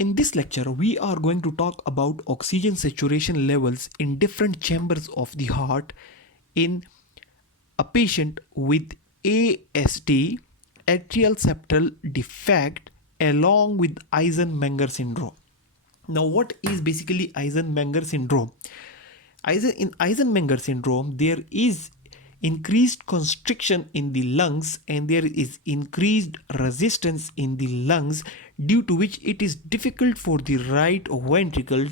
In this lecture, we are going to talk about oxygen saturation levels in different chambers of the heart in a patient with ASD, atrial septal defect, along with Eisenmenger syndrome. Now, what is basically Eisenmenger syndrome? In Eisenmenger syndrome, there is increased constriction in the lungs and there is increased resistance in the lungs, due to which it is difficult for the right ventricle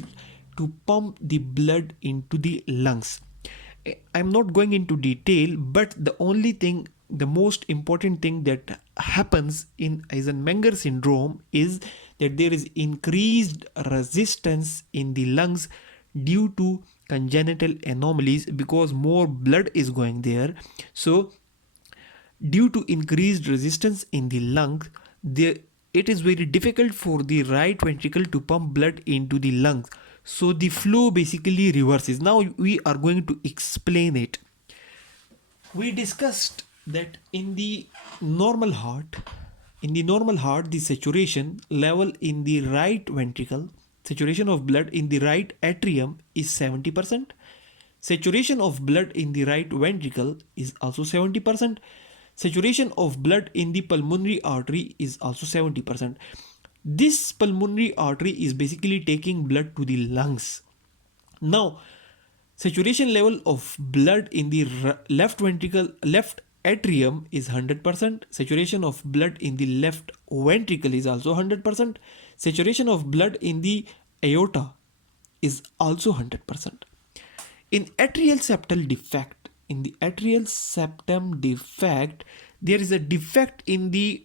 to pump the blood into the lungs. I'm not going into detail, but the most important thing that happens in Eisenmenger syndrome is that there is increased resistance in the lungs due to congenital anomalies, because more blood is going there. So due to increased resistance in the lungs, it is very difficult for the right ventricle to pump blood into the lungs. So the flow basically reverses. Now we are going to explain it. We discussed that in the normal heart, the saturation level in the right ventricle, saturation of blood in the right atrium is 70%. Saturation of blood in the right ventricle is also 70%. Saturation of blood in the pulmonary artery is also 70%. This pulmonary artery is basically taking blood to the lungs. Now, saturation level of blood in the left atrium is 100%. Saturation of blood in the left ventricle is also 100%. Saturation of blood in the aorta is also 100%. In atrial septal defect, there is a defect in the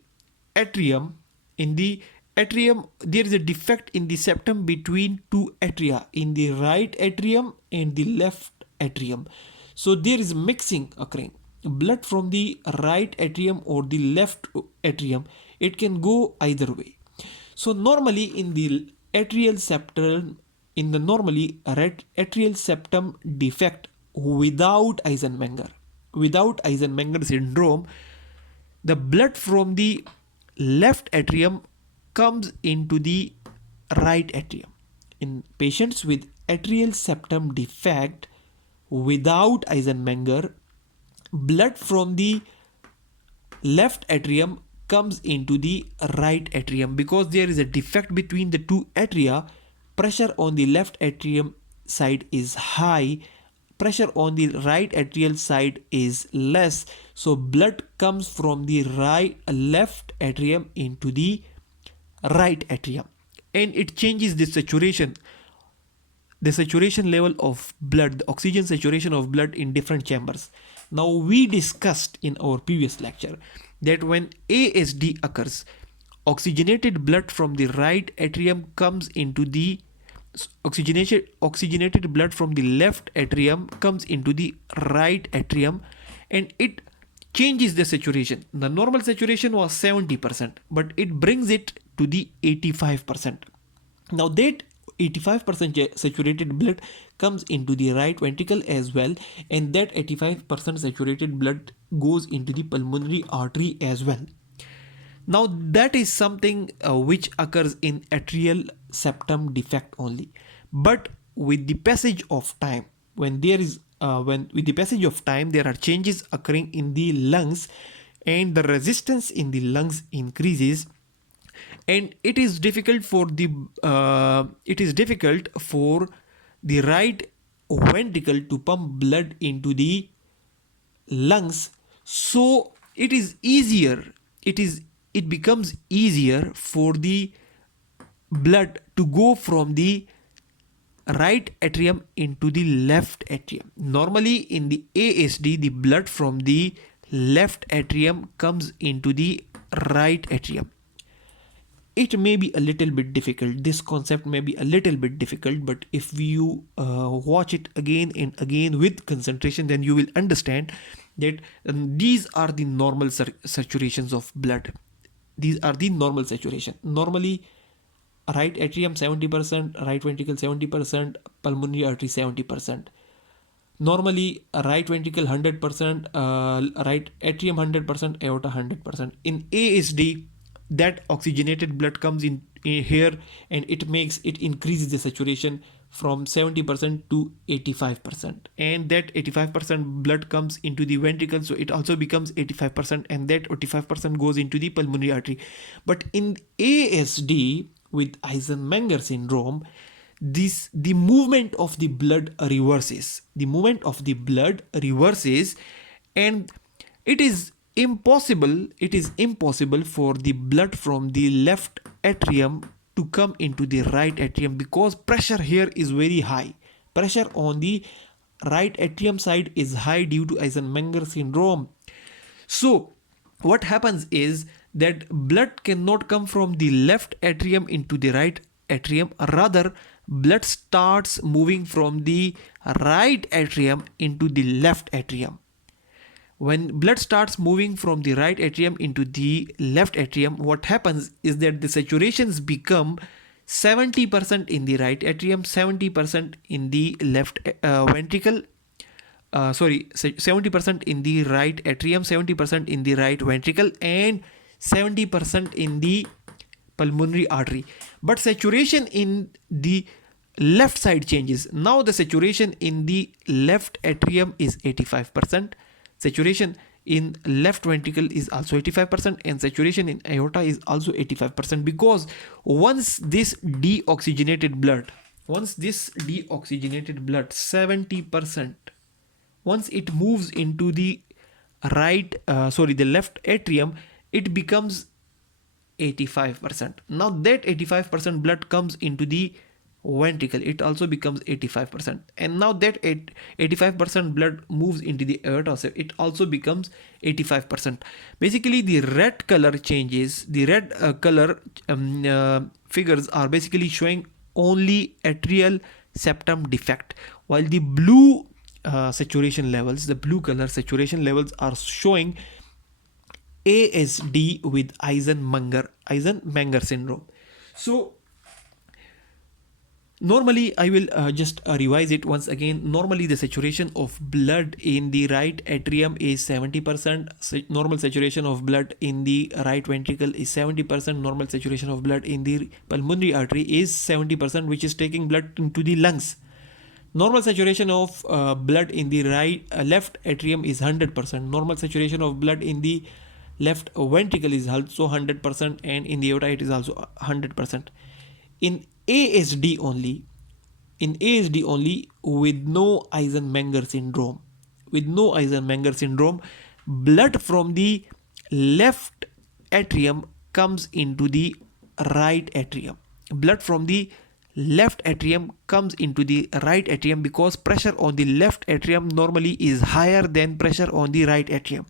atrium. There is a defect in the septum between two atria, in the right atrium and the left atrium. So there is mixing occurring. Blood from the right atrium or the left atrium, it can go either way. So normally in the atrial septum defect without Eisenmenger syndrome, the blood from the left atrium comes into the right atrium. In patients with atrial septum defect without Eisenmenger, blood from the left atrium comes into the right atrium. Because there is a defect between the two atria, pressure on the left atrium side is high, pressure on the right atrial side is less. So blood comes from the left atrium into the right atrium, and it changes the saturation level of blood, the oxygen saturation of blood in different chambers. Now we discussed in our previous lecture that when ASD occurs, oxygenated blood from the right atrium comes into the oxygenated blood from the left atrium comes into the right atrium, and it changes the saturation. The normal saturation was 70%, but it brings it to the 85%. Now that 85% saturated blood comes into the right ventricle as well, and that 85% saturated blood goes into the pulmonary artery as well. Now that is something which occurs in atrial septum defect only. But with the passage of time, there are changes occurring in the lungs, and the resistance in the lungs increases, and it is difficult for the right ventricle to pump blood into the lungs. So it becomes easier for the blood to go from the right atrium into the left atrium. Normally in the ASD, the blood from the left atrium comes into the right atrium. It may be a little bit difficult. This concept may be a little bit difficult, but if you watch it again and again with concentration, then you will understand that these are the normal saturations of blood. These are the normal saturation. Normally, right atrium 70%, right ventricle 70%, pulmonary artery 70%. Normally, right ventricle 100%, right atrium 100%, aorta 100%. In ASD, that oxygenated blood comes here, and it increases the saturation from 70% to 85%, and that 85% blood comes into the ventricle, so it also becomes 85%, and that 85% goes into the pulmonary artery. But in ASD with Eisenmenger syndrome, the movement of the blood reverses. And it is impossible for the blood from the left atrium to come into the right atrium, because pressure here is very high. Pressure on the right atrium side is high due to Eisenmenger syndrome. So what happens is that blood cannot come from the left atrium into the right atrium. Rather, blood starts moving from the right atrium into the left atrium. When blood starts moving from the right atrium into the left atrium, what happens is that the saturations become 70% in the right atrium, 70% in the left ventricle. 70% in the right atrium, 70% in the right ventricle, and 70% in the pulmonary artery. But saturation in the left side changes. Now the saturation in the left atrium is 85%. Saturation in left ventricle is also 85%, and saturation in aorta is also 85%, because once this deoxygenated blood 70%, once it moves into the the left atrium, it becomes 85%. Now that 85% blood comes into the ventricle, it also becomes 85%, and now that 85% blood moves into the aorta, so it also becomes 85%. Basically, the red color changes, the red color figures are basically showing only atrial septum defect, while the blue saturation levels, the blue color saturation levels are showing ASD with Eisenmenger syndrome. So normally, I will just revise it once again. Normally, the saturation of blood in the right atrium is 70%. Normal saturation of blood in the right ventricle is 70%. Normal saturation of blood in the pulmonary artery is 70%, which is taking blood into the lungs. Normal saturation of blood in the left atrium is 100%. Normal saturation of blood in the left ventricle is also 100%, and in the aorta it is also 100%. In ASD only, with no Eisenmenger syndrome, blood from the left atrium comes into the right atrium. Because pressure on the left atrium normally is higher than pressure on the right atrium.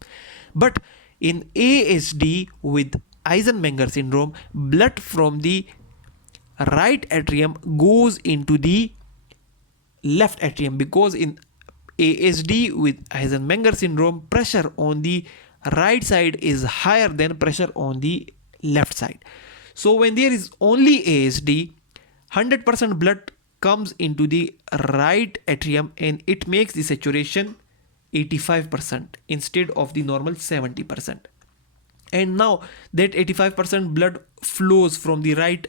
But in ASD with Eisenmenger syndrome, blood from the right atrium goes into the left atrium, because in ASD with Eisenmenger syndrome, pressure on the right side is higher than pressure on the left side. So when there is only ASD, 100% blood comes into the right atrium, and it makes the saturation 85% instead of the normal 70%. And now that 85% blood flows from the right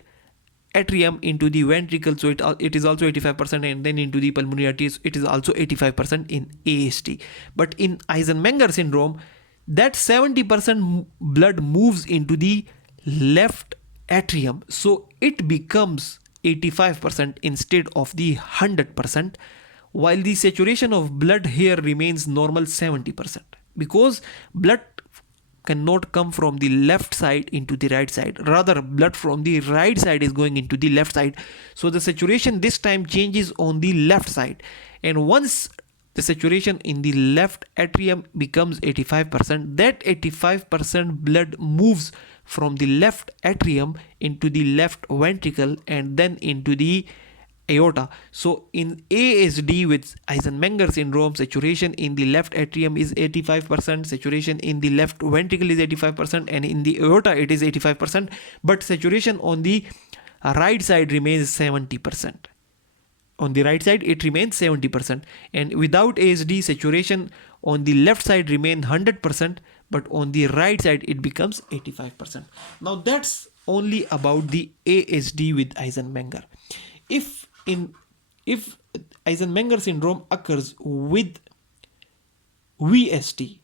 atrium into the ventricle, so it is also 85%, and then into the pulmonary arteries it is also 85% in ASD. But in Eisenmenger syndrome, that 70% blood moves into the left atrium, so it becomes 85% instead of the 100%, while the saturation of blood here remains normal 70%, because blood cannot come from the left side into the right side. Rather, blood from the right side is going into the left side. So the saturation this time changes on the left side. And once the saturation in the left atrium becomes 85%, that 85% blood moves from the left atrium into the left ventricle and then into the aorta. So in ASD with Eisenmenger syndrome, saturation in the left atrium is 85%, saturation in the left ventricle is 85%, and in the aorta it is 85%, but saturation on the right side remains 70%. On the right side it remains 70%, and without ASD, saturation on the left side remains 100%, but on the right side it becomes 85%. Now that's only about the ASD with Eisenmenger. If in if Eisenmenger syndrome occurs with VST,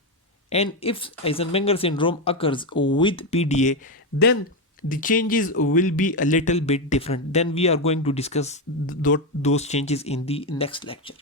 and if Eisenmenger syndrome occurs with PDA, then the changes will be a little bit different. Then we are going to discuss those changes in the next lecture.